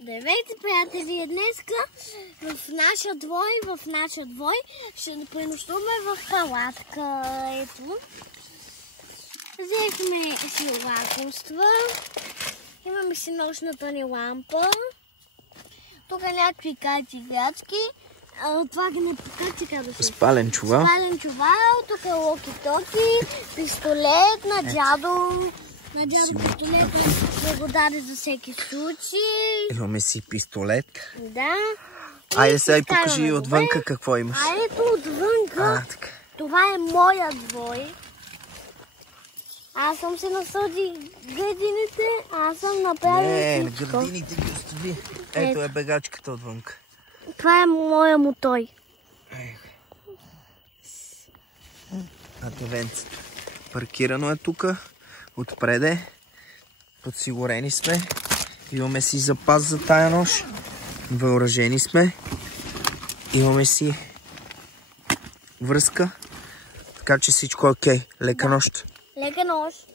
Здравейте, приятели! Днеска в нашия двой ще пренощуваме в халатка. Ето. Взехме си лакомства. Имаме си нощната ни лампа. Тук някакви играчки. Това ги не покачи как да се... Спален чувал. Спален чувал. Тук е локи-токи. Пистолет на дядо. На дядо пистолет да го даде за всеки случай. Имаме си пистолет. Да. Айде сега и покажи отвънка какво имаш. Ето отвънка. Това е моя двой. Аз съм се насъди градините. Аз съм направил... Не, градините ги остави. Ето е бегачката отвънка. Това е моя мотой. Атовенцето. Паркирано е тук. Отпреде. Подсигурени сме. Имаме си запас за тая нощ. Въоръжени сме. Имаме си връзка. Така че всичко е окей. Лека нощ. Лека нощ.